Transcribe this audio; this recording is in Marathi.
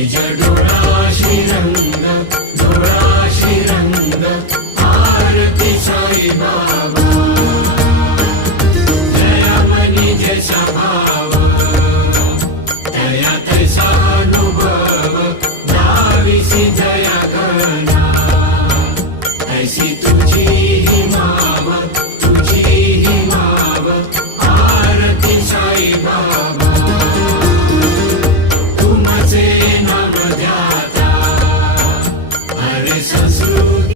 निज डोळा श्रीरंग, डोळा श्रीरंग, आरती साई बाबा. जया मनी जैसा भाव, जया तैसा अनुभव, दाविसी जया गणा. ऐसी तुझी ही माव, तुझी ही माव, आरती साई बाबा. तुमचे नाम ध्याता, हरे संस्कृत